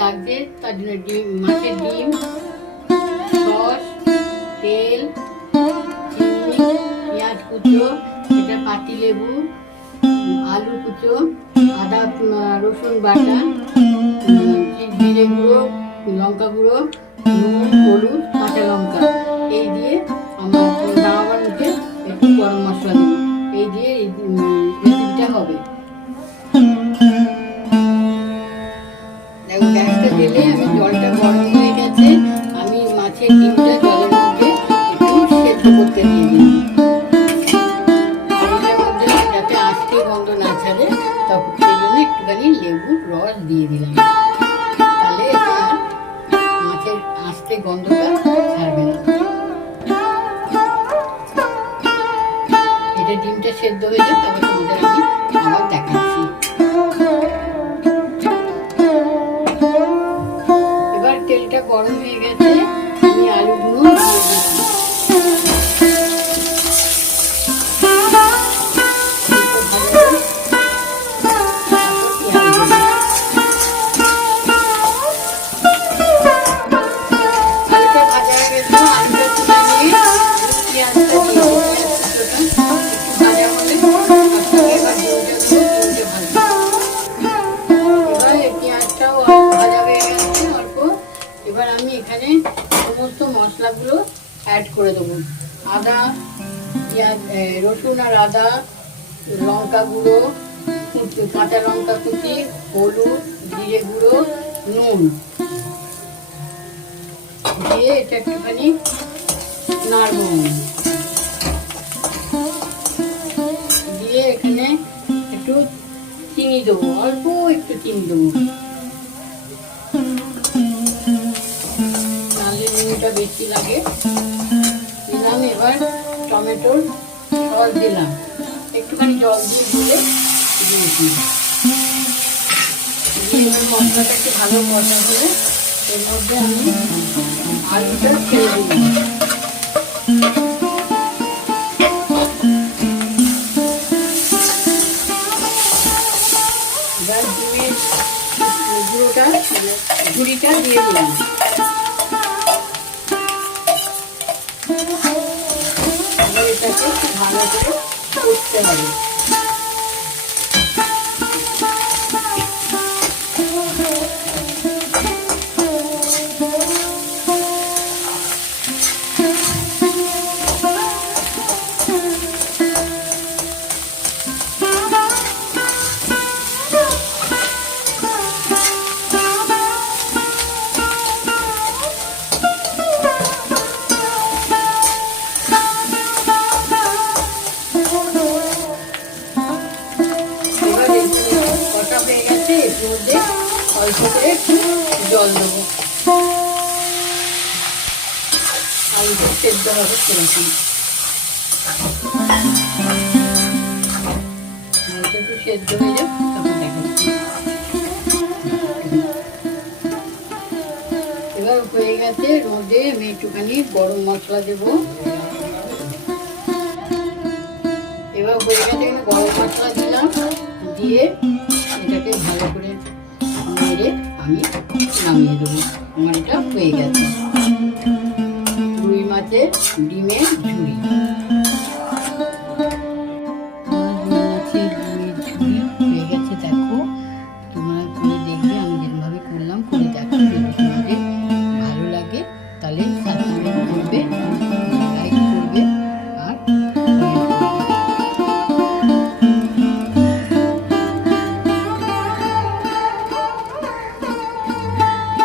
লাগছে তার জন্য ডিম, মাছের ডিম, সস, তেল পেঁয়াজ কুচো এটা পাতি লেবু, আলু কুচো, আদা রসুন বাটা জিরে গুঁড়ো, লঙ্কা গুঁড়ো, নুন, হলুদ, কাঁচা লঙ্কা। এই দিয়ে আমার মুখে একটু গরম মশলা দেবো। এই দিয়ে রেসিপিটা হবে। দিলে আমি জলটা গরম হয়ে গেছে। আমি মাছের ডিমটা জলের মধ্যে একটু সেদ্ধ করতে দিয়ে দিলাম। আর মধ্যে যাতে আজকে গন্ধ না ছাড়ে তখন সেই জন্য একটুখানি লেবুর রস দিয়ে দিলাম। তাহলে মাছের আস্তে গন্ধটা ছাড়বে না। এটা ডিমটা সেদ্ধ হয়ে যায় তবে তোমাদের আমি মশলাগুলো অ্যাড করে দেবো। আদা, পেঁয়াজ রসুন আর আদা, লঙ্কা গুঁড়ো কাঁচা লঙ্কা কুচি, হলুদ, জিরে গুঁড়ো, নুন। দিয়ে এটা একটুখানি নাড়বো। দিয়ে এখানে একটু চিনি দেবো, অল্প একটু চিনি দেবো। নাহলে বেশি লাগে। দিলাম এবার টমেটোর সস দিলাম। একটুখানি জল দিয়ে দিলে দিয়েছি দিয়ে এবার মশলাটা একটু ভালো কষা হলে এর মধ্যে আমি আলুটা ছেড়ে দিলাম। ঝুড়িটা দিয়ে দিলাম। এটাকে একটু ভালো করে করতে হবে এর মধ্যে করে জল দেবো। আলুটা সেদ্ধ হবে সেদ্ধ এবার হয়ে গেছে মধ্যে আমি একটুখানি গরম মশলা দেবো। এবার হয়ে গেছে গরম মশলা দিলাম। দিয়ে এটাকে ভালো করে মেরে আমি নামিয়ে দেবো। আমার এটা হয়ে গেছে। রুই মাছের ডিমের ঝুড়ি।